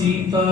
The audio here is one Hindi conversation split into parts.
सीता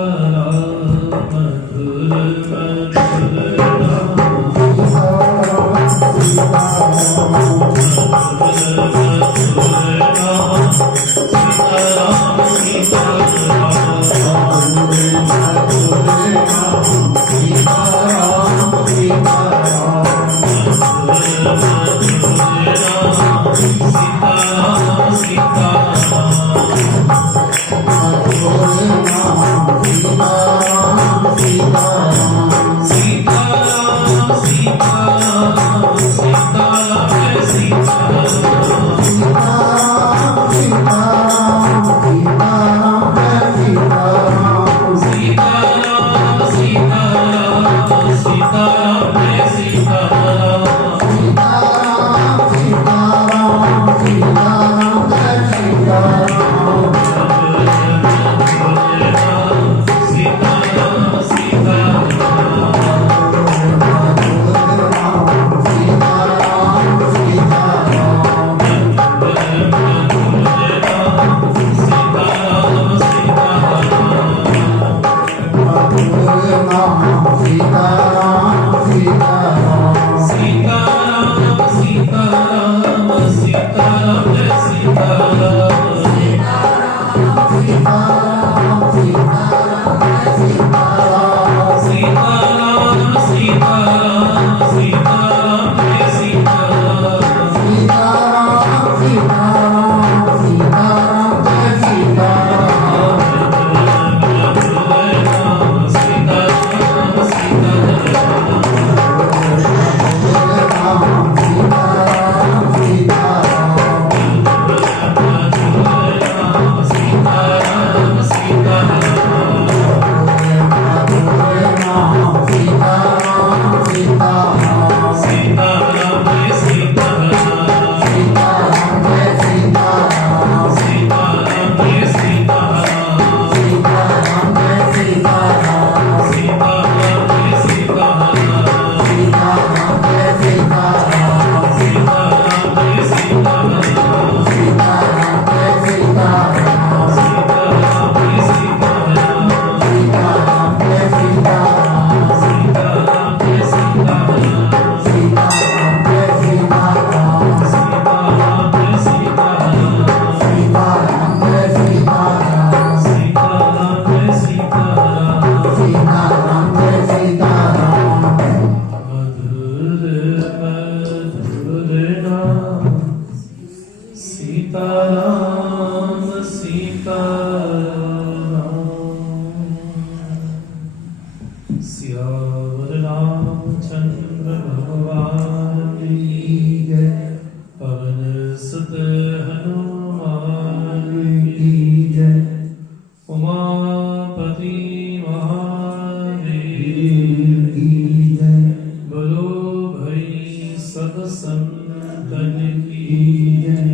सीताराम सीताराम सियावर रामचंद्र भगवान की जय। पवन सुत हनुमान की जय। उमापति महादेव की जय। बोलो भाई सब संतन की जय।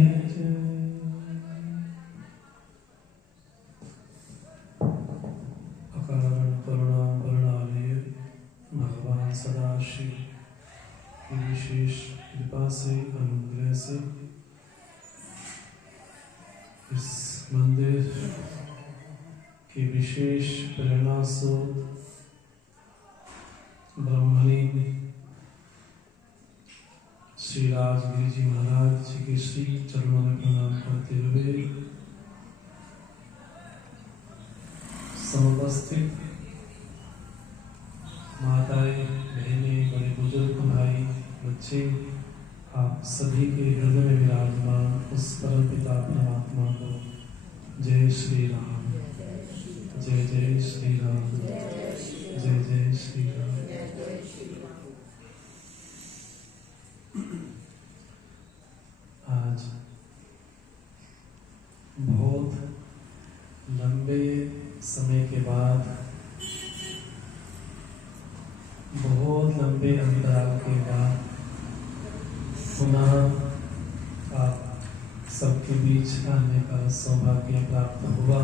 अकारण करुणा करुणालय भगवान सदाशिव की विशेष कृपा से अनुग्रह से इस मंदिर की विशेष प्रेरणा से ब्रह्मणी श्री राजगिरी जी महाराज जी के श्री चरणों में प्रणाम करते हुए समुपस्थित माताएं, बहनें, बड़े बुजुर्ग, भाई, बच्चे, आप सभी के हृदय में विराजमान उस परम पिता परमात्मा को जय श्री राम, जय जय श्री राम, जय जय श्री राम। आज बहुत लंबे समय के बाद, बहुत लंबे अंतराल के बाद पुनः आप सबके बीच आने का सौभाग्य प्राप्त हुआ।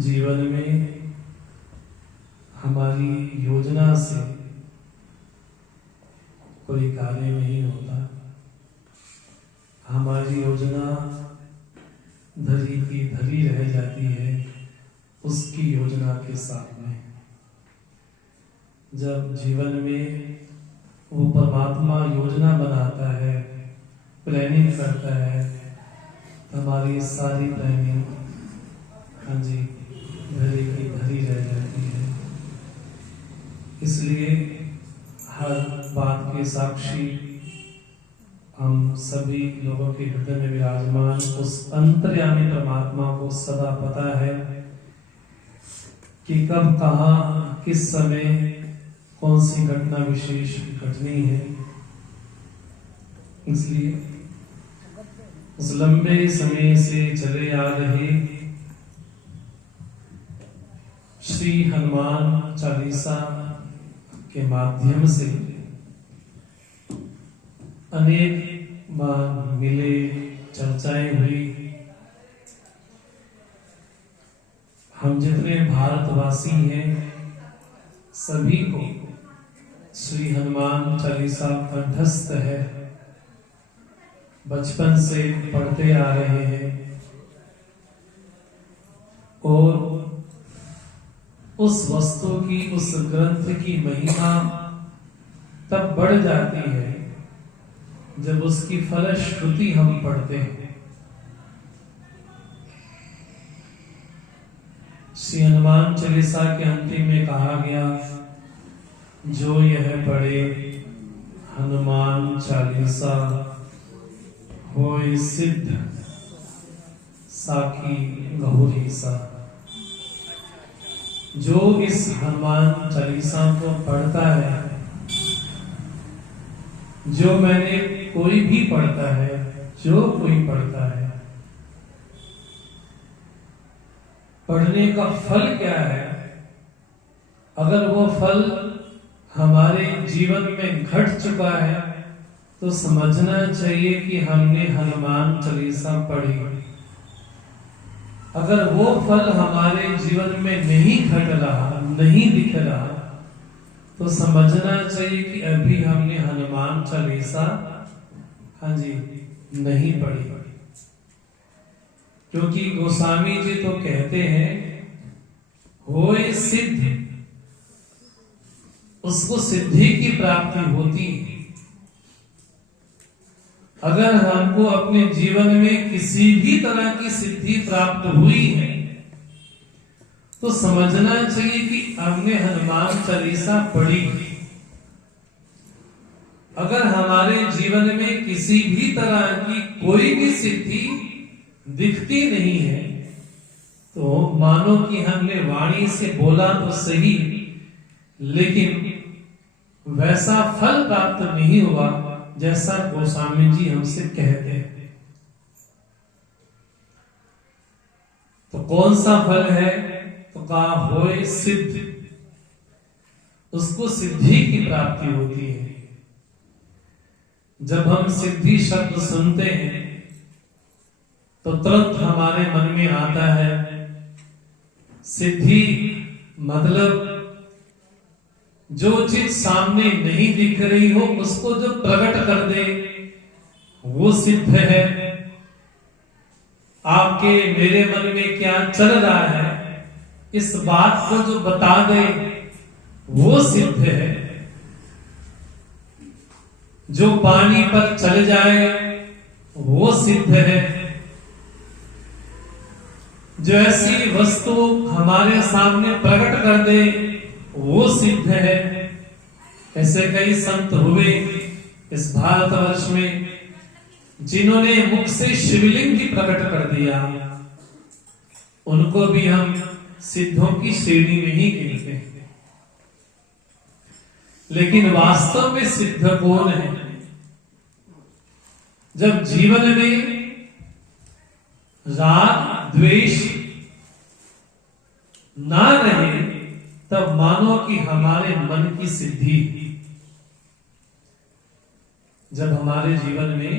जीवन में हमारी योजना से कोई कार्य नहीं होता। हमारी योजना धरी की धरी रह जाती है उसकी योजना के सामने। जब जीवन में वो परमात्मा योजना बनाता है, प्लानिंग करता है, हमारी सारी प्लानिंग हाँ जी धरी की धरी रह जाती है। इसलिए हर बात के साक्षी हम सभी लोगों के हृदय में विराजमान उस अंतर्यामी परमात्मा को सदा पता है कि कब कहाँ किस समय कौन सी घटना विशेष घटनी है। इसलिए उस लंबे समय से चले आ रहे श्री हनुमान चालीसा के माध्यम से अनेक बार मिले, चर्चाएं हुई। हम जितने भारतवासी हैं सभी को श्री हनुमान चालीसा कंठस्थ है, बचपन से पढ़ते आ रहे हैं और उस वस्तु की, उस ग्रंथ की महिमा तब बढ़ जाती है जब उसकी फलश्रुति हम पढ़ते हैं। श्री हनुमान चालीसा के अंतिम में कहा गया, जो यह पढ़े हनुमान चालीसा होय सिद्ध साखी गहुरी सा। जो इस हनुमान चालीसा को पढ़ता है, जो मैंने कोई भी पढ़ता है, जो कोई पढ़ता है, पढ़ने का फल क्या है? अगर वो फल हमारे जीवन में घट चुका है तो समझना चाहिए कि हमने हनुमान चालीसा पढ़ी। अगर वो फल हमारे जीवन में नहीं घट रहा, नहीं दिख रहा, तो समझना चाहिए कि अभी हमने हनुमान चालीसा हाँ जी नहीं पढ़ी। क्योंकि गोस्वामी जी तो कहते हैं होय सिद्ध, उसको सिद्धि की प्राप्ति होती है। अगर हमको अपने जीवन में किसी भी तरह की सिद्धि प्राप्त हुई है तो समझना चाहिए कि हमने हनुमान चालीसा पढ़ी। अगर हमारे जीवन में किसी भी तरह की कोई भी सिद्धि दिखती नहीं है तो मानो कि हमने वाणी से बोला तो सही, लेकिन वैसा फल प्राप्त नहीं हुआ जैसा गोस्वामी जी हमसे कहते हैं। तो कौन सा फल है? तो कहा होए सिद्ध, उसको सिद्धि की प्राप्ति होती है। जब हम सिद्धि शब्द सुनते हैं तो तुरंत हमारे मन में आता है सिद्धि मतलब जो चीज सामने नहीं दिख रही हो उसको जो प्रकट कर दे वो सिद्ध है। आपके मेरे मन में क्या चल रहा है इस बात को जो बता दे वो सिद्ध है। जो पानी पर चल जाए वो सिद्ध है। जो ऐसी वस्तु हमारे सामने प्रकट कर दे वो सिद्ध है। ऐसे कई संत हुए इस भारतवर्ष में जिन्होंने मुख से शिवलिंग भी प्रकट कर दिया, उनको भी हम सिद्धों की श्रेणी में ही गिनते हैं। लेकिन वास्तव में सिद्ध कौन है? जब जीवन में राग द्वेष ना रहे तब मानो कि हमारे मन की सिद्धि। जब हमारे जीवन में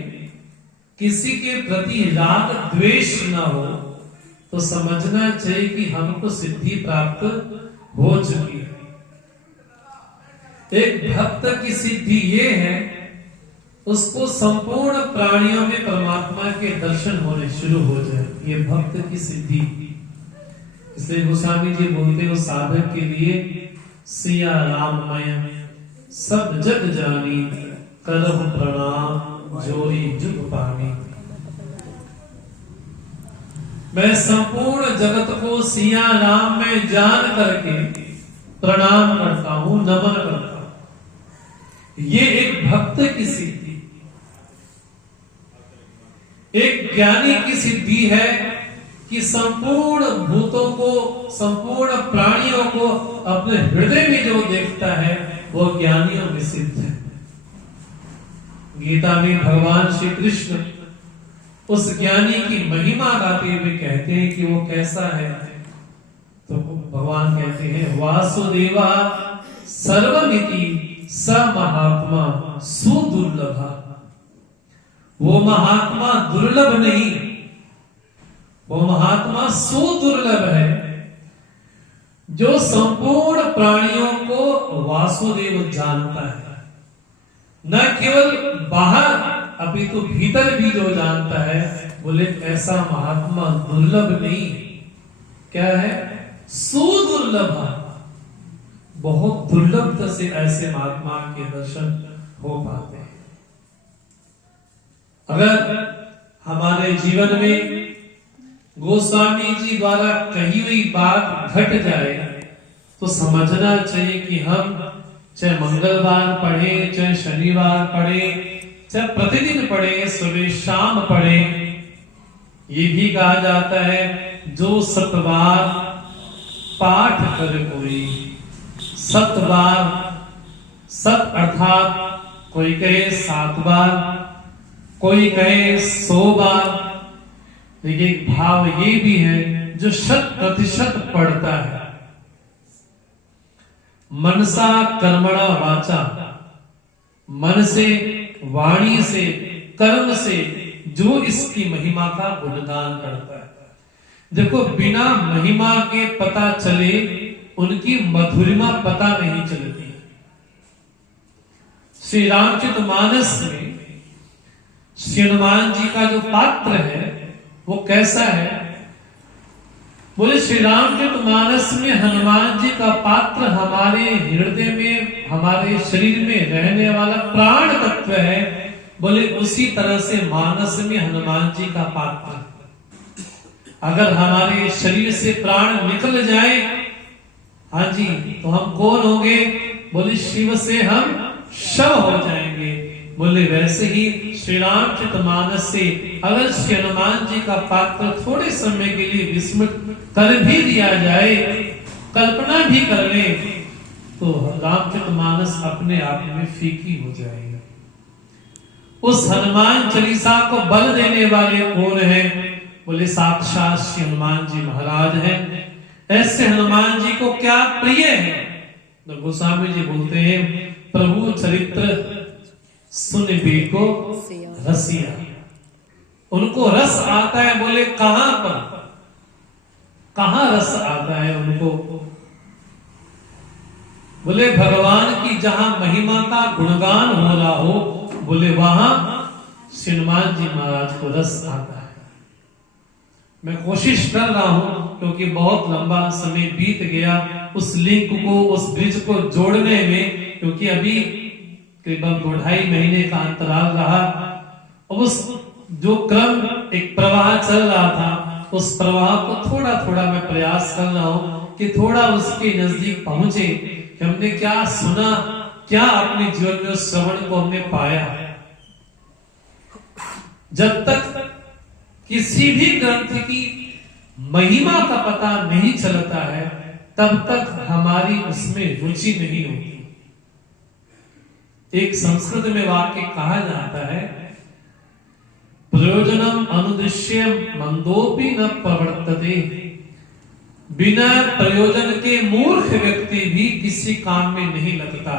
किसी के प्रति राग द्वेष ना हो तो समझना चाहिए कि हमको सिद्धि प्राप्त हो चुकी है। एक भक्त की सिद्धि ये है उसको संपूर्ण प्राणियों में परमात्मा के दर्शन होने शुरू हो जाए, ये भक्त की सिद्धि। इसलिए गोस्वामी जी बोलते हो साधक के लिए सिया राममय सब जग जानी करब प्रणाम जोई जुग पानी। मैं संपूर्ण जगत को सिया राम में जान करके प्रणाम करता हूं, नमन करता हूं। ये एक भक्त की सिद्धि। एक ज्ञानी की सिद्धि है कि संपूर्ण भूतों को, संपूर्ण प्राणियों को अपने हृदय में जो देखता है वो ज्ञानियों में सिद्ध है। गीता में भगवान श्री कृष्ण उस ज्ञानी की महिमा गाते हुए कहते हैं कि वो कैसा है। तो भगवान कहते हैं वासुदेवा सर्वमिति स महात्मा सुदुर्लभा। वो महात्मा दुर्लभ नहीं, वो महात्मा सुदुर्लभ है जो संपूर्ण प्राणियों को वासुदेव जानता है। न केवल बाहर अपितु भीतर भी जो जानता है, बोले ऐसा महात्मा दुर्लभ नहीं, क्या है? सुदुर्लभ। बहुत दुर्लभ से ऐसे महात्मा के दर्शन हो पाते हैं। अगर हमारे जीवन में गोस्वामी जी द्वारा कही हुई बात घट जाए तो समझना चाहिए कि हम चाहे मंगलवार पढ़े, चाहे शनिवार पढ़े, चाहे प्रतिदिन पढ़े, सुबह शाम पढ़े, ये भी कहा जाता है जो सतबार पाठ कर कोई। सतबार, सत अर्थात कोई कहे 7 बार, कोई कहे 100 बार। देखिए भाव ये भी है जो 100% पढ़ता है। मनसा कर्मणा वाचा, मन से, वाणी से, कर्म से जो इसकी महिमा का गुणगान करता है। देखो बिना महिमा के पता चले उनकी मधुरिमा पता नहीं चलती। श्री रामचरितमानस में श्री हनुमान जी का जो पात्र है वो कैसा है? बोले श्री रामचरितमानस में हनुमान जी का पात्र हमारे हृदय में, हमारे शरीर में रहने वाला प्राण तत्व है। बोले उसी तरह से मानस में हनुमान जी का पात्र। अगर हमारे शरीर से प्राण निकल जाए, हाँ जी, तो हम कौन होंगे? बोले शिव से हम शव हो जाएंगे। बोले वैसे ही श्री रामचरितमानस से अगर श्री हनुमान जी का पात्र थोड़े समय के लिए विस्मृत कर भी दिया जाए, कल्पना भी कर ले, तो रामचरितमानस अपने आप में फीकी हो जाएगी। उस हनुमान चालीसा को बल देने वाले कौन है? बोले साक्षात श्री हनुमान जी महाराज हैं। ऐसे हनुमान जी को क्या प्रिय है? तो गोस्वामी जी बोलते हैं प्रभु चरित्र सुन बेको रसिया। उनको रस आता है। बोले कहां पर, कहां रस आता है उनको? बोले भगवान की जहां महिमा का गुणगान हो रहा हो, बोले वहां श्री हनुमान जी महाराज को रस आता है। मैं कोशिश कर रहा हूं क्योंकि बहुत लंबा समय बीत गया उस लिंक को, उस ब्रिज को जोड़ने में, क्योंकि अभी करीबन 2-2.5 महीने का अंतराल रहा। और उस जो क्रम एक प्रवाह चल रहा था, उस प्रवाह को थोड़ा थोड़ा मैं प्रयास कर रहा हूं कि थोड़ा उसके नजदीक पहुंचे। हमने क्या सुना, क्या अपने जीवन में उस श्रवण को हमने पाया। जब तक किसी भी ग्रंथ की महिमा का पता नहीं चलता है, तब तक हमारी उसमें रुचि नहीं होती। एक संस्कृत में वाक्य कहा जाता है, प्रयोजनम अनुद्देश्य मंदोपि न प्रवर्तते। बिना प्रयोजन के मूर्ख व्यक्ति भी किसी काम में नहीं लगता।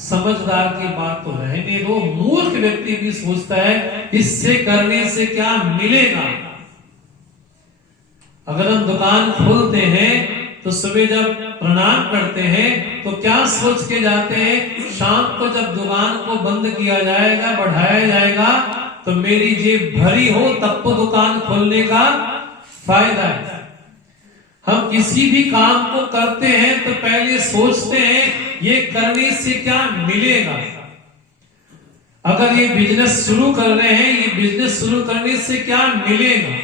समझदार की बात तो रहने दो, मूर्ख व्यक्ति भी सोचता है इससे करने से क्या मिलेगा। अगर हम दुकान खोलते हैं तो सुबह जब प्रणाम करते हैं तो क्या सोच के जाते हैं, शाम को जब दुकान को बंद किया जाएगा, बढ़ाया जाएगा, तो मेरी जेब भरी हो तब तो दुकान खोलने का फायदा है। हम किसी भी काम को करते हैं तो पहले सोचते हैं ये करने से क्या मिलेगा। अगर ये बिजनेस शुरू कर रहे हैं, ये बिजनेस शुरू करने से क्या मिलेगा,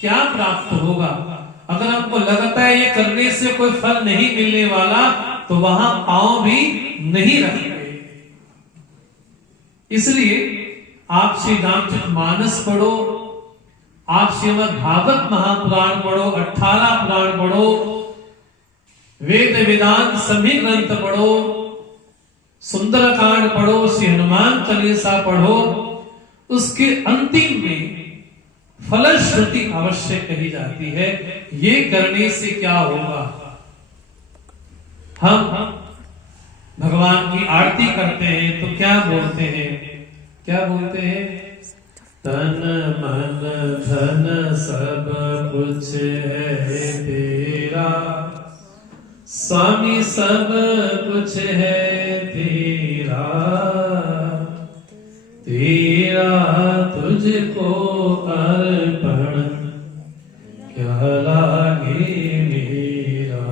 क्या प्राप्त होगा। अगर हमको लगता है ये करने से कोई फल नहीं मिलने वाला, तो वहां पांव भी नहीं रखते। इसलिए आप श्री रामचरितमानस पढ़ो, आप श्रीमद् भागवत महापुराण पढ़ो, 18 पुराण पढ़ो, वेद वेदांत सभी ग्रंथ पढ़ो, सुंदरकांड पढ़ो, श्री हनुमान चालीसा पढ़ो। उसके अंतिम में फलश्रुति अवश्य कही जाती है, ये करने से क्या होगा। हम भगवान की आरती करते हैं तो क्या बोलते हैं, क्या बोलते हैं? तन मन धन सब कुछ है तेरा, स्वामी सब कुछ है तेरा, तेरा तुझको अर्पण क्या लागे मेरा।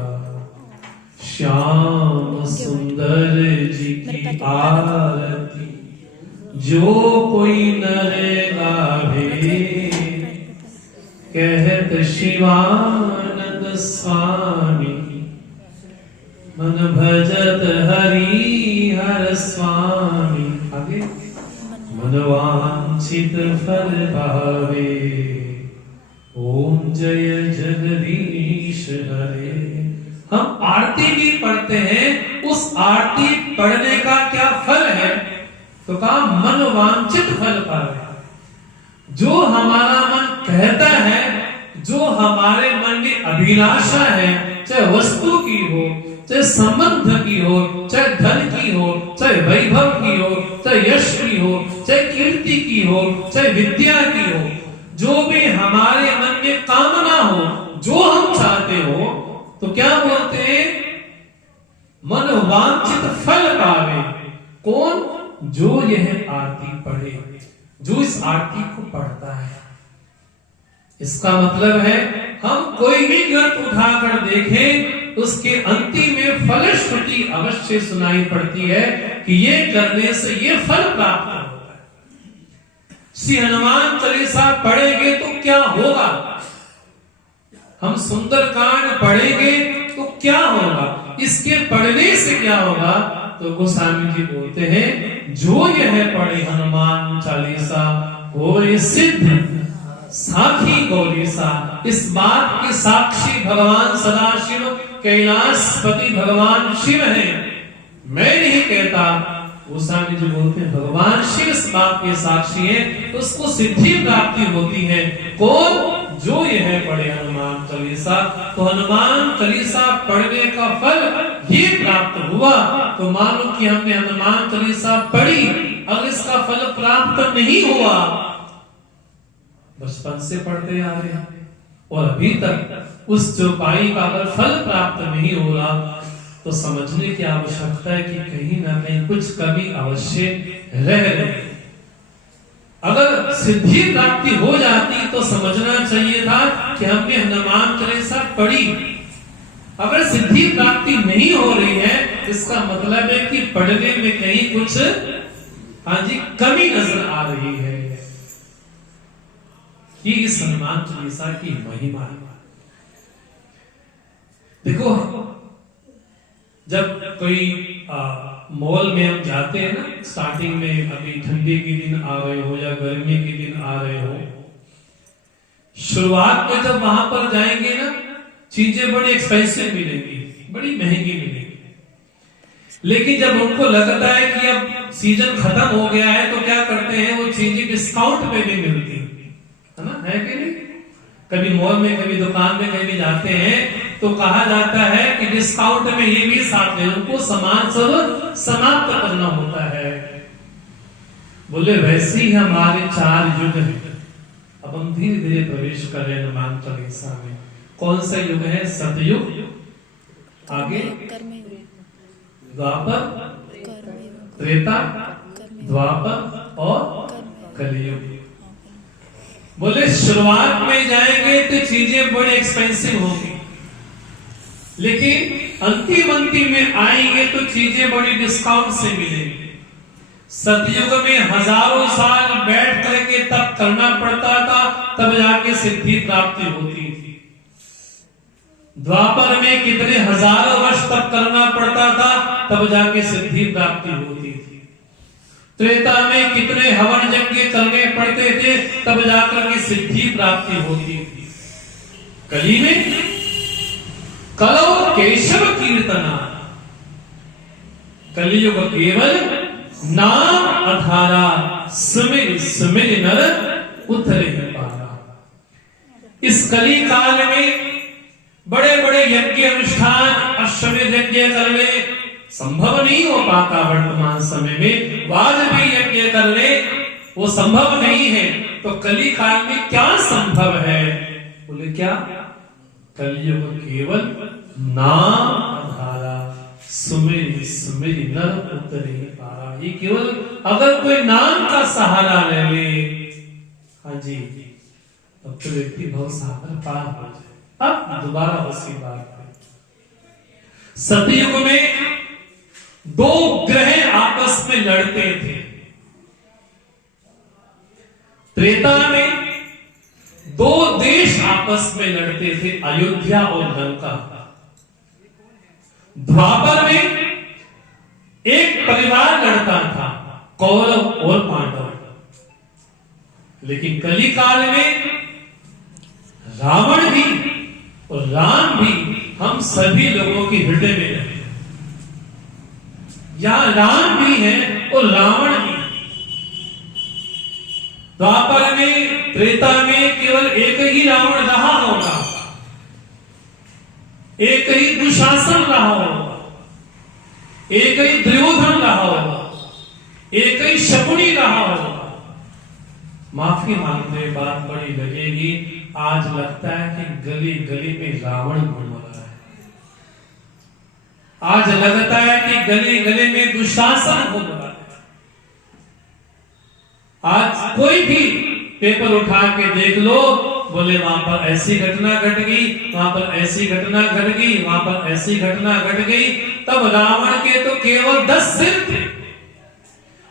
श्याम सुंदर जी की आरती जो कोई नर गावे, कहत शिवानंद स्वामी मन भजत हरि हर स्वामी। आगे मनवांछित फल पावे, ओम जय जगदीश हरे। हम आरती भी पढ़ते हैं, उस आरती पढ़ने का क्या फल है? तो कहा मनवांछित फल पावे। जो हमारा मन कहता है, जो हमारे मन में अभिलाषा है, चाहे वस्तु की हो, चाहे संबंध की हो, चाहे धन की हो, चाहे वैभव की हो, चाहे यश की हो, चाहे कीर्ति की हो, चाहे विद्या की हो, जो भी हमारे मन में कामना हो, जो हम चाहते हो, तो क्या बोलते हैं? मनवांछित फल पावे। कौन? जो यह आरती पढ़े, जो इस आरती को पढ़ता है। इसका मतलब है हम कोई भी ग्रंथ उठाकर देखें, उसके अंतिम में फलश्रुति अवश्य सुनाई पड़ती है कि ये करने से ये फल प्राप्त होता है। श्री हनुमान चालीसा पढ़ेंगे तो क्या होगा? हम सुंदरकांड पढ़ेंगे तो क्या होगा? इसके पढ़ने से क्या होगा? तो गोस्वामी जी बोलते हैं जो यह पढ़े हनुमान चालीसा गौरी सिद्ध साखी गौरीसा। इस बात के साक्षी भगवान सदाशिव कैलाशपति भगवान शिव है, मैं नहीं कहता। गोस्वामी जी बोलते हैं भगवान शिव इस बात के साक्षी है, तो उसको सिद्धि प्राप्ति होती है। कौन? जो यह पढ़े हनुमान चालीसा। तो हनुमान चालीसा पढ़ने का फल ये प्राप्त हुआ। तो मानो कि हमने हनुमान चालीसा पढ़ी, अगर इसका फल प्राप्त नहीं हुआ, बचपन से पढ़ते आ रहे हैं और अभी तक उस चौपाई का अगर फल प्राप्त नहीं हो रहा, तो समझने की आवश्यकता है कि कहीं ना कहीं कुछ कमी अवश्य रह रही। अगर सिद्धि प्राप्ति हो जाती तो समझना चाहिए था कि हमने हनुमान चालीसा पढ़ी। अगर सिद्धि प्राप्ति नहीं हो रही है, इसका मतलब है कि पढ़ने में कहीं कुछ कमी नजर आ रही है। ये इस हनुमान चालीसा की महिमा है। देखो, जब कोई मॉल में हम जाते हैं ना, स्टार्टिंग में, अभी ठंडी के दिन आ रहे हो या गर्मी के दिन आ रहे हो, शुरुआत में जब वहां पर जाएंगे ना, चीजें बड़ी एक्सपेंसिव मिलेंगी, बड़ी महंगी मिलेंगी। लेकिन जब उनको लगता है कि अब सीजन खत्म हो गया है, तो क्या करते हैं, वो चीजें डिस्काउंट पे भी मिलती है ना, है कि नहीं? कभी मॉल में, कभी दुकान में, कभी जाते हैं तो कहा जाता है कि डिस्काउंट में ये भी साथ है, उनको सामान सब समाप्त करना होता है। बोले वैसे ही हमारे 4 युग हैं। अब हम धीरे धीरे प्रवेश कर रहे हैं हनुमान चालीसा में। कौन सा युग है? सतयुग, आगे द्वापर, त्रेता, द्वापर और कलियुग। बोले शुरुआत में जाएंगे तो चीजें बड़ी एक्सपेंसिव होंगी, लेकिन अंतिम में आएंगे तो चीजें बड़ी डिस्काउंट से मिलेंगी। सतयुग में हजारों साल बैठ करके तप करना पड़ता था, तब जाके सिद्धि प्राप्ति होती थी। द्वापर में कितने हजारों वर्ष तप करना पड़ता था, तब जाके सिद्धि प्राप्ति होती थी। त्रेता में कितने हवन यज्ञ करने पड़ते थे, तब जाकर के सिद्धि प्राप्ति होती थी। कली में कलौ केशव कीर्तना, कलियुग केवल नाम आधारा, सुमिर सुमिर नर उतरे पारा। इस कली काल में बड़े बड़े यज्ञ अनुष्ठान, अश्वमेध यज्ञ कर ले, संभव नहीं हो पाता। वर्तमान समय में वाजपेयी यज्ञ कर ले, वो संभव नहीं है। तो कली काल में क्या संभव है? बोले क्या? कलियुग केवल नाम आधारा, सुमिर सुमिर नर उतरे पारा। ये केवल अगर कोई नाम का सहारा ले ले, हाँ जी, तब तो व्यक्ति बहुत सागर पार हो जाए। अब दोबारा उसी बात है। सतयुग में 2 ग्रह आपस में लड़ते थे। त्रेता में 2 देश आपस में लड़ते थे, अयोध्या और लंका। द्वापर में एक परिवार लड़ता था, कौरव और पांडव। लेकिन कली काल में रावण भी और राम भी हम सभी लोगों के हृदय में रहते हैं। यहां राम भी है और रावण भी। द्वापर में, त्रेता में केवल एक ही रावण रहा होगा, एक ही दुशासन रहा होगा, एक ही दुर्योधन रहा होगा, एक ही शकुनी रहा होगा। माफी मांगते बात बड़ी लगेगी, आज लगता है कि गली गली में रावण घूम रहा है। आज लगता है कि गली गली में दुशासन घूम रहा है। आज कोई भी पेपर उठा के देख लो, बोले वहां पर ऐसी घटना घट गई, वहां पर ऐसी घटना घट गई, वहां पर ऐसी घटना घट गई। तब रावण के तो केवल 10 सिर थे,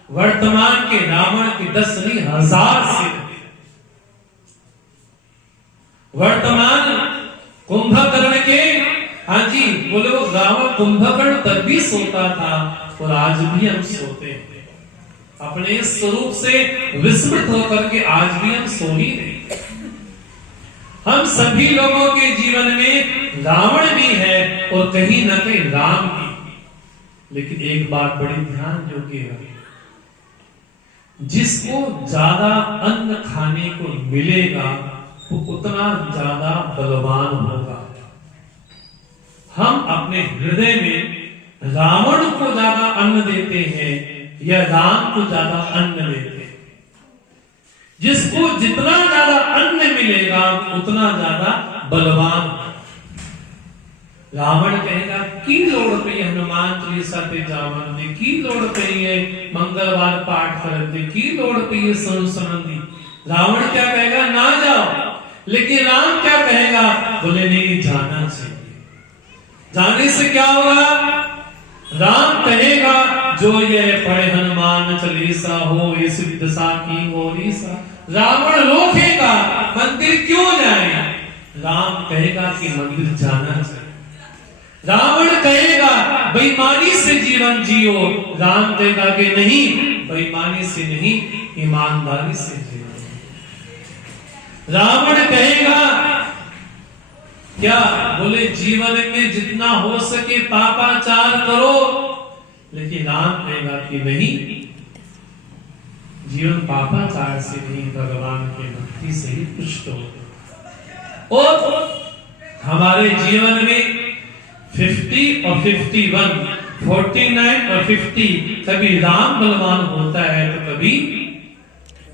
वर्तमान के रावण के 10 नहीं 1000 सिर। वर्तमान कुंभकर्ण के हाँ जी, बोले वो रावण कुंभकर्ण तब भी सोता था और आज भी हम सोते हैं। अपने स्वरूप से विस्मृत होकर के आज भी हम सो ही रहे। हम सभी लोगों के जीवन में रावण भी है और कहीं ना कहीं राम भी। लेकिन एक बात बड़ी ध्यान योग्य है, जिसको ज्यादा अन्न खाने को मिलेगा वो उतना ज्यादा बलवान होगा। हम अपने हृदय में रावण को ज्यादा अन्न देते हैं या राम को ज्यादा अन्न देते हैं? जिसको जितना ज्यादा अन्न मिलेगा उतना ज्यादा बलवान। रावण कहेगा की लोड़ पई हनुमान चालीसा ते जावन दी, की लोड़ पई है मंगलवार पाठ करन दी, की लोड़ पई है सुनन दी। रावण क्या कहेगा? ना जाओ। लेकिन राम क्या कहेगा? बोले नहीं, जाना चाहिए। जाने से क्या होगा? राम कहेगा जो ये पढ़े हनुमान चालीसा हो इस दशा की गोरीसा। रावण रोकेगा, मंदिर क्यों जाए? राम कहेगा कि मंदिर जाना चाहिए। रावण कहेगा बेईमानी से जीवन जियो, राम कहेगा कि नहीं, बेईमानी से नहीं, ईमानदारी से जियो। रावण कहेगा क्या? बोले जीवन में जितना हो सके पापाचार करो, लेकिन राम कहेगा कि नहीं, जीवन पापाचार से नहीं, भगवान के भक्ति से ही पुष्ट हो। और हमारे जीवन में 50 और 51, 49 और 50, कभी राम बलवान होता है तो कभी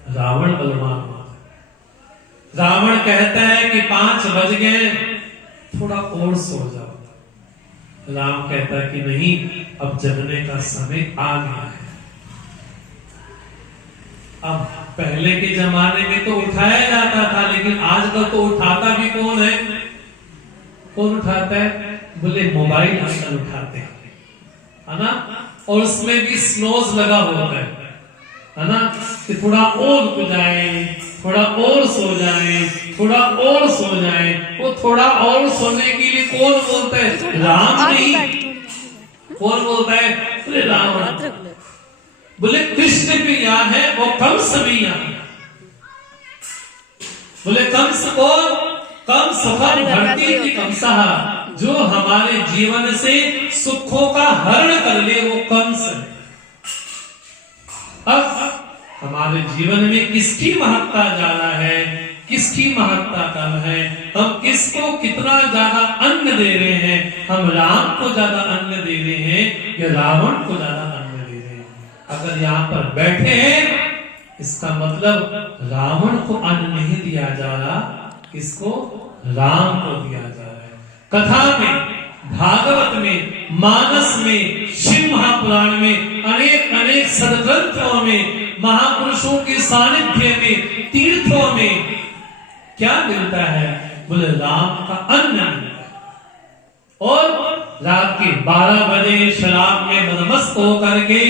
रावण बलवान होता है। रावण कहता है कि 5 बज गए, थोड़ा और सो जाओ। राम कहता है कि नहीं, अब जगने का समय आ गया है। अब पहले के जमाने में तो उठाया जाता था, लेकिन आजकल तो उठाता भी कौन है? कौन उठाता है? बोले मोबाइल आजकल उठाते हैं, है ना? और उसमें भी स्नोज लगा होता है ना? कि थोड़ा और रुक जाए, थोड़ा और सो जाए, थोड़ा और सो जाए। वो थोड़ा और सोने के लिए कौन बोलता है? राम नहीं। कौन बोलता है? बोले रावण। बोले कृष्ण भी यहाँ है, वो कंस भी यहाँ है। बोले कंस को कम सफल भरती थी कंसहा, जो हमारे जीवन से सुखों का हरण कर ले वो कंस है। अब हमारे जीवन में किसकी महत्ता ज्यादा है, किसकी महत्ता कम है? हम किसको कितना ज्यादा अन्न दे रहे हैं? हम राम को ज्यादा अन्न दे रहे हैं या रावण को ज्यादा अन्न दे रहे हैं? अगर यहाँ पर बैठे हैं, इसका मतलब रावण को अन्न नहीं दिया जा रहा, इसको राम को दिया जा रहा है। कथा में, भागवत में, मानस में, शिव महापुराण में, अनेक अनेक सदग्रंथों में, महापुरुषों के सानिध्य में, तीर्थों में क्या मिलता है? बोले राम का अन्न मिलता है। और रात के 12 बजे शराब में मदमस्त होकर के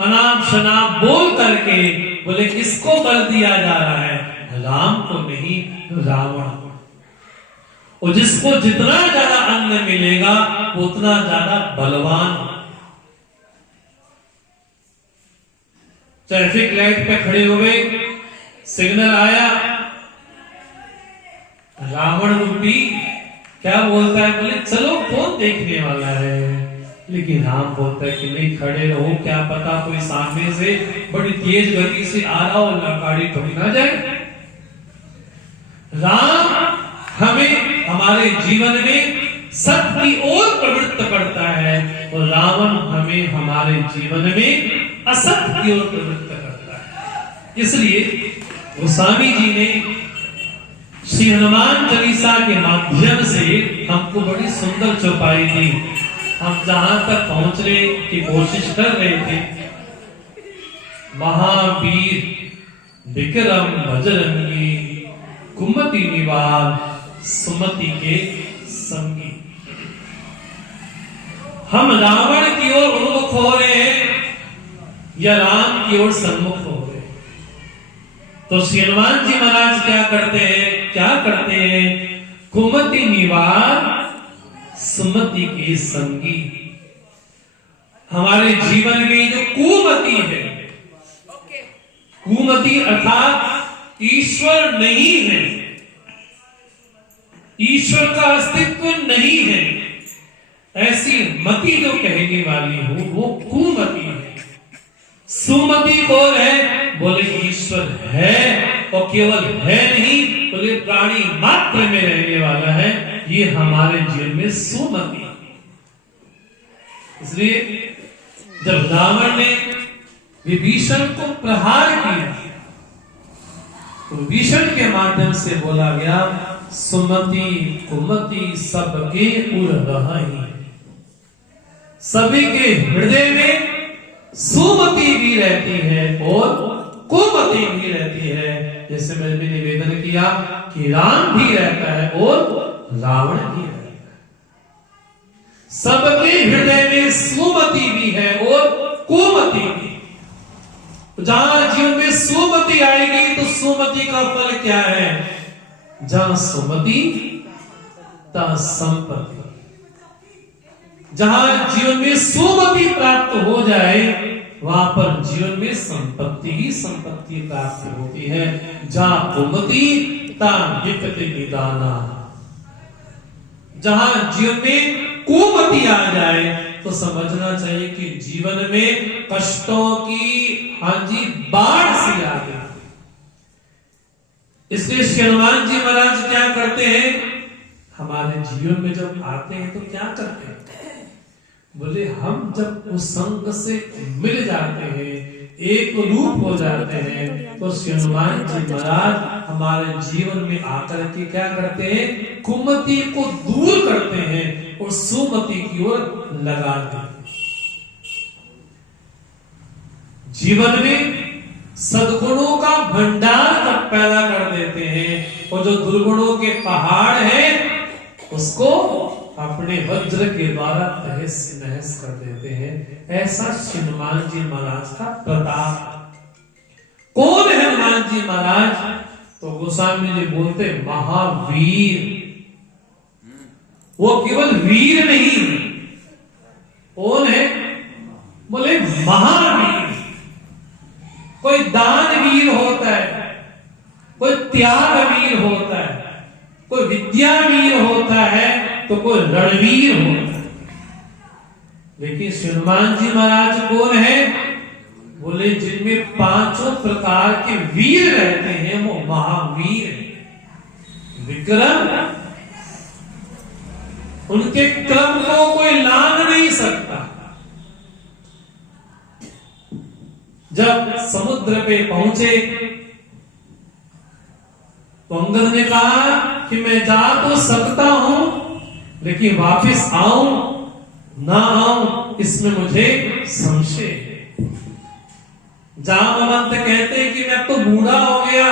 अनाप शनाप बोल करके बोले किसको बल दिया जा रहा है? राम को नहीं, रावण को। और जिसको जितना ज्यादा अन्न मिलेगा उतना ज्यादा बलवान। ट्रैफिक लाइट पे खड़े हुए, सिग्नल आया, रावण रूपी क्या बोलता है? बोले चलो कौन देखने वाला है? लेकिन राम बोलता है कि नहीं, खड़े रहो, क्या पता कोई सामने से बड़ी तेज गति से आ रहा हो, गाड़ी ठोक ना जाए। राम हमें हमारे जीवन में सत्य की ओर प्रवृत्त करता है और रावण हमें हमारे जीवन में असत्य की ओर प्रवृत्त करता है। इसलिए गोस्वामी जी ने श्री हनुमान चालीसा के माध्यम से हमको बड़ी सुंदर चौपाई दी। हम जहां तक पहुंचने की कोशिश कर रहे थे, महावीर विक्रम बजरंगी कुमति निवार सुमति के संगी। हम रावण की ओर उन्मुख हो रहे हैं या राम की ओर सम्मुख हो रहे हैं? तो श्री हनुमान जी महाराज क्या करते हैं? कुमति निवार सुमति के संगी। हमारे जीवन में जो कुमति है, कुमति अर्थात ईश्वर नहीं है, ईश्वर का अस्तित्व नहीं है, ऐसी मति जो कहने वाली हो वो कुमति है। सुमति कौन है? बोले ईश्वर है, और केवल है नहीं, बोले प्राणी मात्र में रहने वाला है। ये हमारे जीवन में सुमति। इसलिए जब रावण ने विभीषण को प्रहार किया तो विभीषण के माध्यम से बोला गया, सुमति कुमति सबके उर रही। सभी के हृदय में सुमति भी रहती है और कुमति भी रहती है। जैसे मैंने निवेदन किया कि राम भी रहता है और रावण भी रहता है। सबके हृदय में सुमति भी है और कुमति भी। जहां जीवन में सुमति आएगी तो सुमति का फल क्या है? जहां सुमति तहां संपत्ति। जहां जीवन में सुमति प्राप्त हो जाए वहां पर जीवन में संपत्ति ही संपत्ति प्राप्त होती है। जहां कुमति तहां विपत्ति निदाना। जहां जीवन में कुमति आ जाए तो समझना चाहिए कि जीवन में कष्टों की बाढ़ सी आ गई। इसलिए श्री हनुमान जी महाराज क्या करते हैं? हमारे जीवन में जब आते हैं तो क्या करते हैं? बोले हम जब उस संग से मिल जाते हैं, एक रूप हो जाते हैं, तो श्री हनुमान जी महाराज हमारे जीवन में आकर के क्या करते हैं? कुमति को दूर करते हैं और सुमति की ओर लगाते हैं। जीवन में सद्गुणों का भंडार पैदा कर देते हैं और जो दुर्गुणों के पहाड़ हैं उसको अपने वज्र के द्वारा तहस नहस कर देते हैं। ऐसा श्री हनुमान जी महाराज का प्रताप। कौन है हनुमान जी महाराज? तो गोस्वामी जी बोलते महावीर। वो केवल वीर नहीं, कौन है? बोले महावीर। कोई दानवीर होता है, कोई त्यागवीर होता है, कोई विद्यावीर होता है, तो कोई रणवीर होता है। लेकिन श्री हनुमान जी महाराज कौन है? बोले जिनमें पांचों प्रकार के वीर रहते हैं वो महावीर है। विक्रम, उनके क्रम को कोई लांघ नहीं सकता। जब समुद्र पे पहुंचे तो अंगद ने कहा कि मैं जा तो सकता हूं लेकिन वापस आऊं ना आऊं इसमें मुझे संशय है। जामवंत कहते हैं कि मैं तो बूढ़ा हो गया,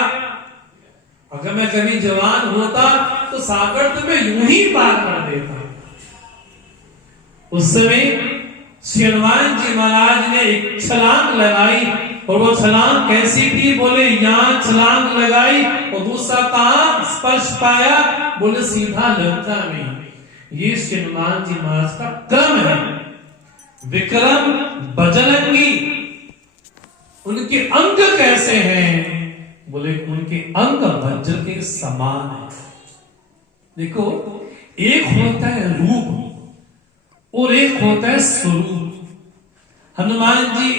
अगर मैं कभी जवान होता तो सागर तो मैं यूं ही पार कर देता। उस समय श्री हनुमान जी महाराज ने एक छलांग लगाई और वो छलांग कैसी थी? बोले यहां छलांग लगाई और दूसरा कहां स्पर्श पाया? बोले सीधा लंका में। ये श्री हनुमान जी महाराज का क्रम है। विक्रम, बजरंगी, उनके अंग कैसे हैं? बोले उनके अंग वज्र के समान है। देखो, एक होता है रूप और एक होता है स्वरूप। हनुमान जी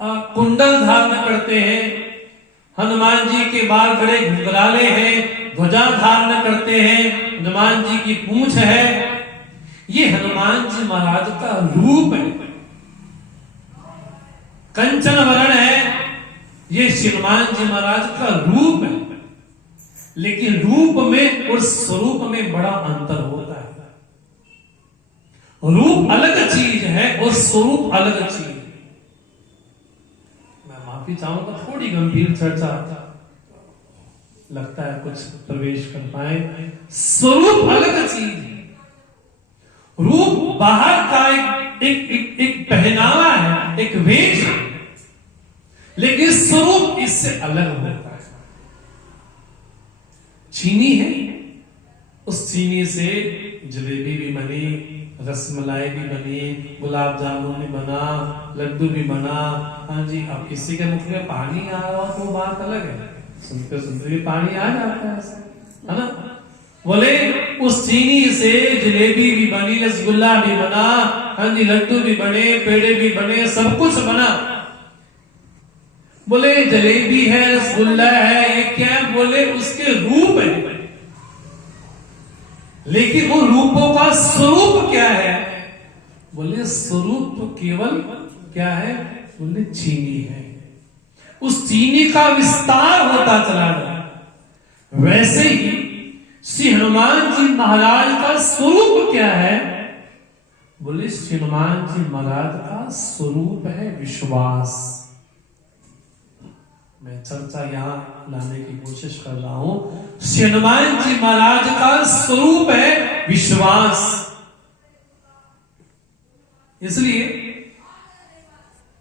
कुंडल धारण करते हैं, हनुमान जी के बाल बड़े घुंघराले हैं, ध्वजा धारण करते हैं, हनुमान जी की पूंछ है। ये हनुमान जी महाराज का रूप है। कंचन वर्ण है, ये श्री हनुमान जी महाराज का रूप है। लेकिन रूप में और स्वरूप में बड़ा अंतर होता है। रूप अलग चीज है और स्वरूप अलग चीज है। मैं माफी चाहूंगा, थोड़ी गंभीर चर्चा लगता है कुछ प्रवेश कर पाए। स्वरूप अलग चीज है। रूप बाहर का एक पहनावा है, एक वेश है, लेकिन स्वरूप इससे अलग होता है। चीनी है, उस चीनी से जलेबी भी बनी, रसमलाई भी बनी, गुलाब जामुन भी बना, लड्डू भी बना। हाँ जी, अब किसी के मुख में पानी आ रहा हो तो बात अलग है, सुनते सुनते भी पानी आ जाता है ऐसा, है ना। बोले उस चीनी से जलेबी भी बनी, रसगुल्ला भी बना, हाँ जी, लड्डू भी बने, पेड़े भी बने, सब कुछ बना। बोले जलेबी है, रसगुल्ला है, ये क्या है? बोले उसके रूप है, लेकिन वो रूपों का स्वरूप क्या है? बोले स्वरूप तो केवल क्या है? बोले चीनी है। उस चीनी का विस्तार होता चला गया। वैसे ही श्री हनुमान जी महाराज का स्वरूप क्या है? बोले श्री हनुमान जी महाराज का स्वरूप है विश्वास। मैं चर्चा यहां लाने की कोशिश कर रहा हूं। श्री हनुमान जी महाराज का स्वरूप है विश्वास। इसलिए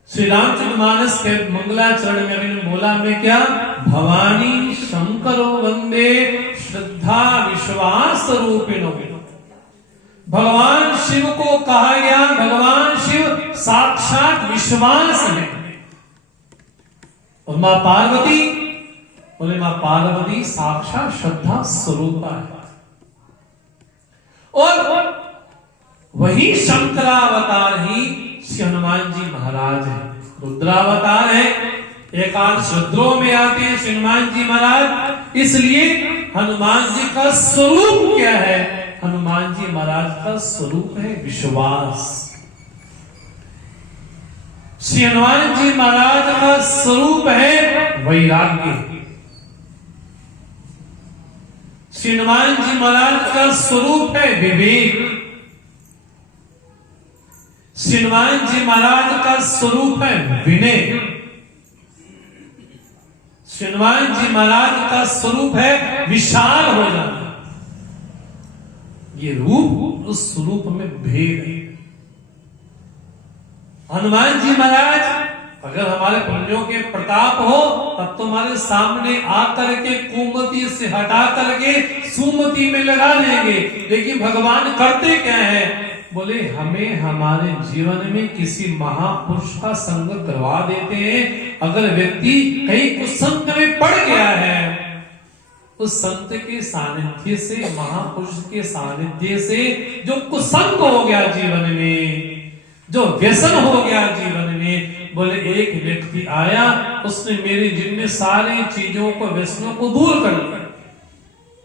श्री रामचरितमानस के मंगलाचरण में अभी बोला में क्या? भवानी शंकरो वंदे श्रद्धा विश्वास रूपिणो। भगवान शिव को कहा गया, भगवान शिव साक्षात विश्वास है। और मां पार्वती, बोले मां पार्वती साक्षात श्रद्धा स्वरूपा है। और वही शंकरावतार ही श्री हनुमान जी महाराज है। रुद्रावतार है, एकादश रुद्रों में आते हैं श्री हनुमान जी महाराज। इसलिए हनुमान जी का स्वरूप क्या है? हनुमान जी महाराज का स्वरूप है विश्वास। श्री हनुमान जी महाराज का स्वरूप है वैराग्य। श्री हनुमान जी महाराज का स्वरूप है विवेक। श्री हनुमान जी महाराज का स्वरूप है विनय। श्री हनुमान जी महाराज का स्वरूप है विशाल हो जाना। ये रूप उस स्वरूप में भेद है। हनुमान जी महाराज अगर हमारे पुण्यों के प्रताप हो तब तो हमारे सामने आकर के कुमति से हटा करके सुमति में लगा देंगे। लेकिन भगवान करते क्या है? बोले हमें हमारे जीवन में किसी महापुरुष का संग करवा देते हैं। अगर व्यक्ति कहीं कुसंग में पड़ गया है, उस संत के सानिध्य से, महापुरुष के सानिध्य से जो कुसंग हो गया जीवन में, जो व्यसन हो गया जीवन में, बोले एक व्यक्ति आया, उसने मेरे जीवन में सारी चीजों को, व्यसनों को दूर कर दिया।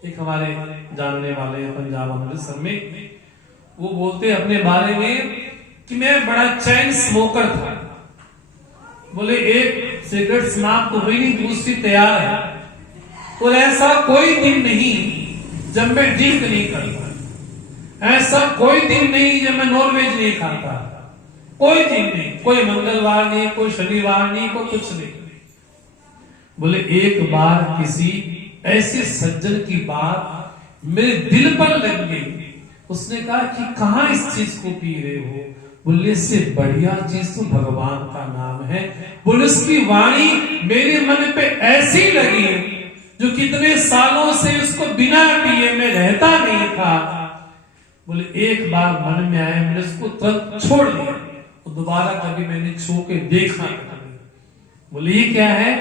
एक हमारे जानने वाले पंजाब अमृतसर में, वो बोलते अपने बारे में कि मैं बड़ा चैन स्मोकर था। बोले एक सिगरेट समाप्त तो हुई नहीं, दूसरी तैयार है। तो ऐसा कोई दिन नहीं जब मैं ड्रिंक नहीं करता, ऐसा कोई दिन नहीं जब मैं नॉनवेज नहीं खाता, कोई दिन नहीं, कोई मंगलवार नहीं, कोई शनिवार नहीं, कोई कुछ नहीं। बोले एक बार किसी ऐसे सज्जन की बात मेरे दिल पर लग गई। उसने कहा कि कहां इस चीज को पी रहे हो? बोले इससे बढ़िया चीज तो भगवान का नाम है। बोले उसकी वाणी मेरे मन पे ऐसी लगी जो कितने सालों से उसको बिना पिए में रहता नहीं था। बोले एक बार मन में आया, मैंने उसको तुरंत छोड़ दिया, तो दोबारा कभी मैंने छू के देखा नहीं। बोले ये क्या है?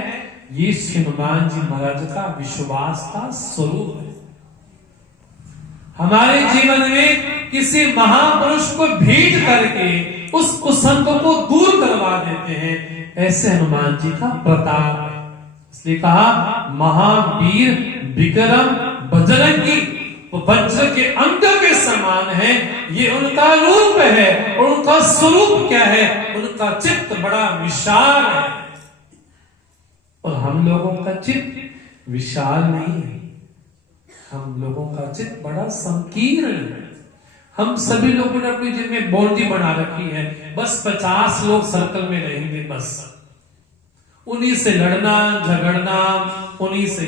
ये श्री हनुमान जी महाराज का विश्वास का स्वरूप है। हमारे जीवन में किसी महापुरुष को भेज करके उस कुसंग को दूर करवा देते हैं। ऐसे हनुमान जी का प्रताप है। इसलिए कहा महावीर विक्रम बजरंगी, वो वज्र के अंग के समान है। ये उनका रूप है। और उनका स्वरूप क्या है? उनका चित्त बड़ा विशाल है। और हम लोगों का चित्त विशाल नहीं है। हम लोगों का चित्त बड़ा संकीर्ण है। हम सभी लोगों ने अपनी जिंदगी में बाउंड्री बना रखी है, बस 50 लोग सर्कल में रहेंगे, बस उन्हीं से लड़ना झगड़ना, उन्हीं से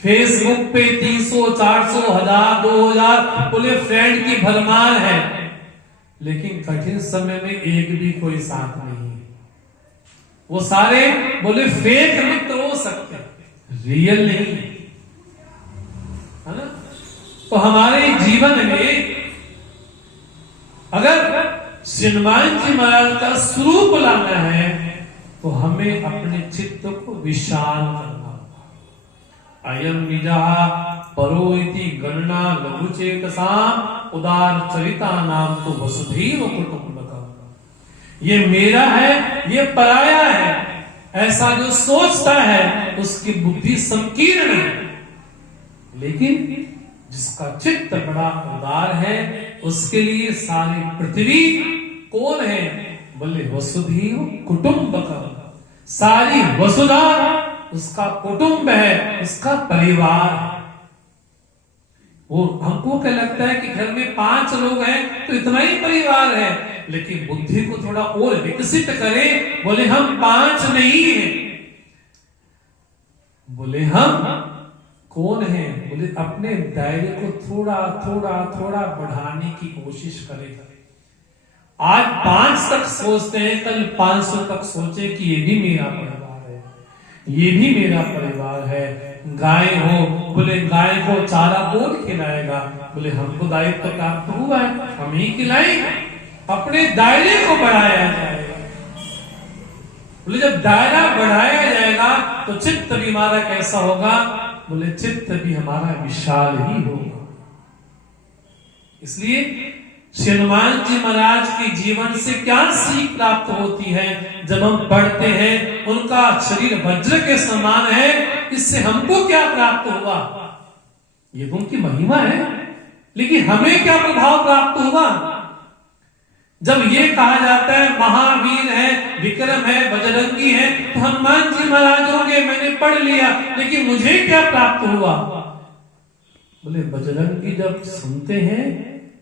फेसबुक पे 300 400 1000 2000 बोले फ्रेंड की भरमार है, लेकिन कठिन समय में एक भी कोई साथ नहीं है। वो सारे बोले फेक मित्र हो सकते, रियल नहीं है ना। तो हमारे जीवन में अगर श्री हनुमान जी महाराज का स्वरूप लाना है तो हमें अपने चित्त को विशाल करना होगा। अयम निजा परो इति गणना लघु चेतसा उदार चरिता नाम तो वसुधैव कुटुंबकम्। ये मेरा है, ये पराया है, ऐसा जो सोचता है उसकी बुद्धि संकीर्ण है। लेकिन जिसका चित्त बड़ा उदार है उसके लिए सारी पृथ्वी कौन है? बोले वसुधैव कुटुंबकम्। सारी वसुधा उसका कुटुंब है, उसका परिवार है। वो हमको क्या लगता है कि घर में 5 लोग हैं तो इतना ही परिवार है, लेकिन बुद्धि को थोड़ा और विकसित करें। बोले हम 5 नहीं हैं। बोले हम कौन है? बोले अपने दायरे को थोड़ा थोड़ा थोड़ा बढ़ाने की कोशिश करें। आज 5 तक सोचते हैं, कल 500 तक सोचे कि ये भी मेरा परिवार है, ये भी मेरा परिवार है। गाय हो, बोले गाय को चारा कौन खिलाएगा? बोले हमको दायित्व प्राप्त हुआ है, हम ही खिलाएंगे। अपने दायरे को बढ़ाया जाएगा। बोले जब दायरा बढ़ाया जाएगा तो चित्त भी हमारा कैसा होगा? बोले चित्त भी हमारा विशाल ही होगा। इसलिए श्री हनुमान जी महाराज के जीवन से क्या सीख प्राप्त होती है? जब हम पढ़ते हैं उनका शरीर वज्र के समान है, इससे हमको क्या प्राप्त हुआ? ये तो उनकी महिमा है, लेकिन हमें क्या प्रभाव प्राप्त हुआ? जब ये कहा जाता है महावीर है, विक्रम है, बजरंगी है, तो हनुमान जी महाराज होंगे, मैंने पढ़ लिया, लेकिन मुझे क्या प्राप्त हुआ? बोले बजरंगी जब सुनते हैं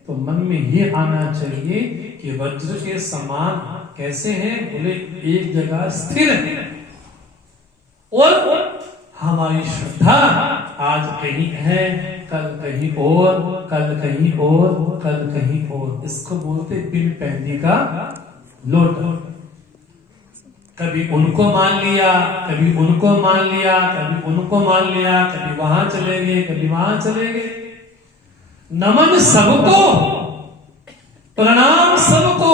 तो मन में ये आना चाहिए कि वज्र के समान कैसे हैं? बोले एक जगह स्थिर है। और हमारी श्रद्धा आज कहीं है, कल कहीं और, कल कहीं और, कल कहीं और। इसको बोलते बिन पैंदी का लोट। कभी उनको मान लिया, कभी उनको मान लिया, कभी उनको मान लिया, कभी वहां चले गए, कभी वहां चले गए। नमन सबको, प्रणाम सबको,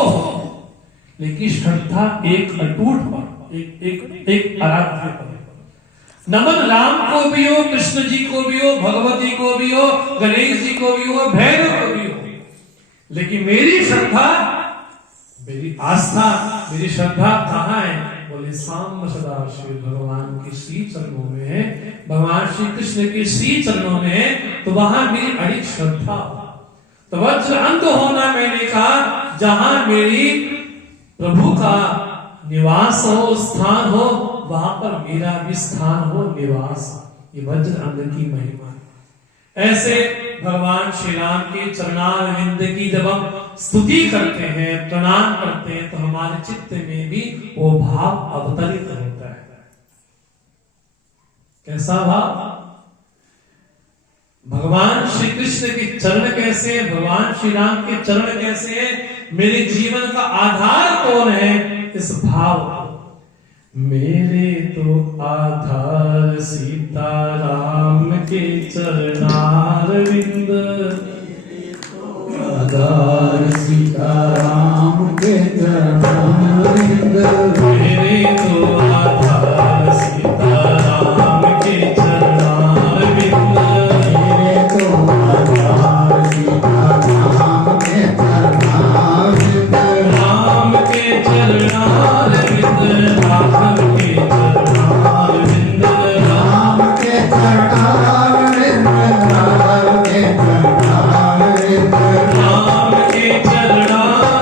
लेकिन श्रद्धा एक अटूट पर, एक आराध्य पर। नमन राम को भी हो, कृष्ण जी को भी हो, भगवती को भी हो, गणेश जी को भी हो, भैरव को भी हो, लेकिन मेरी श्रद्धा, मेरी आस्था, मेरी श्रद्धा कहाँ है? बोले साम्य सदा शिव भगवान के श्री चरणों में है, भगवान श्री कृष्ण के श्री चरणों में है, तो वहां मेरी अड़ी श्रद्धा। तो वज्र अंत होना मैंने कहा जहां मेरी प्रभु का निवास हो, स्थान हो, वहां पर मेरा भी स्थान हो, निवास। ये वज्र अंग की महिमा है। ऐसे भगवान श्री राम के चरणारविंद की जब हम स्तुति करते हैं, प्रणाम करते हैं, तो हमारे चित्त में भी वो भाव अवतरित होता है। कैसा भाव? भगवान श्री कृष्ण के चरण कैसे हैं, भगवान श्री राम के चरण कैसे हैं, मेरे जीवन का आधार कौन है? इस भाव मेरे तो आधार सीताराम के चरणारविंद, आधार सीताराम के चरणारविंद, मेरे तो आधार सीताराम के चरणारविंद, मेरे तो आधार सीताराम के चरणारविंद, राम के चरणारविंद, राघव के चरणारविंद, राम के चरणारविंद, राघव के चरणारविंद, राम के चरणारविंद,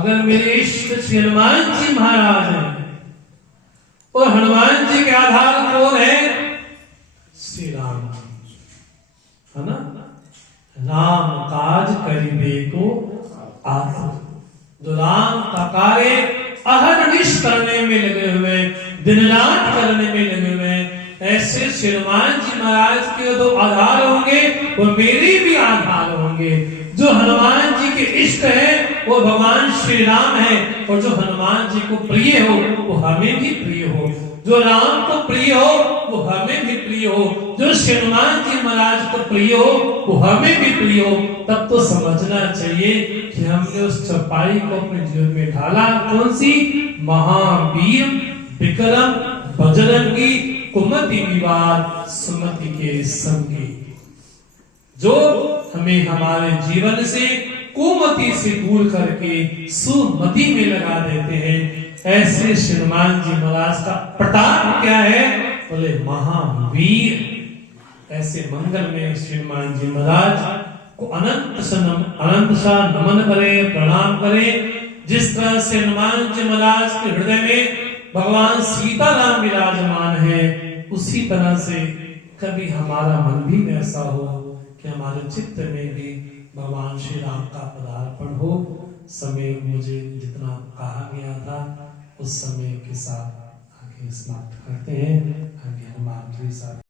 अगर मेरे इष्ट श्री हनुमान जी महाराज हैं और हनुमान जी के आधार कौन है? श्री राम जी, है ना? राम काज करिबे को आतुर, जो राम का कार्य अहरनिश करने में लगे हुए, दिन रात करने में लगे हुए, ऐसे श्री हनुमान जी महाराज के जो आधार होंगे वो मेरे भी आधार होंगे। जो हनुमान जी के इष्ट है वो भगवान श्री राम है, और जो हनुमान जी को प्रिय हो वो हमें भी प्रिय हो, जो राम को प्रिय हो वो हमें भी प्रिय हो, जो श्री हनुमान जी महाराज को प्रिय हो वो हमें भी प्रिय हो। तब तो समझना चाहिए कि हमने उस चौपाई को अपने जीवन में ढाला। कौन सी? महावीर विक्रम बजरंगी कुमति विवाद सुमति के संगी, जो हमें हमारे जीवन से कुमति से दूर करके सुमति में लगा देते हैं। ऐसे श्री हनुमान जी महाराज का प्रताप क्या है? बोले महावीर। ऐसे मंगल में श्री हनुमान जी महाराज को अनंत सा नमन करे, प्रणाम करे। जिस तरह से हनुमान जी महाराज के हृदय में भगवान सीताराम विराजमान है, उसी तरह से कभी हमारा मन भी वैसा हो कि हमारे चित्त में भी भगवान श्री राम का पदार्पण हो। समय मुझे जितना कहा गया था उस समय के साथ आगे समाप्त करते हैं। आगे हनुमान जी साहब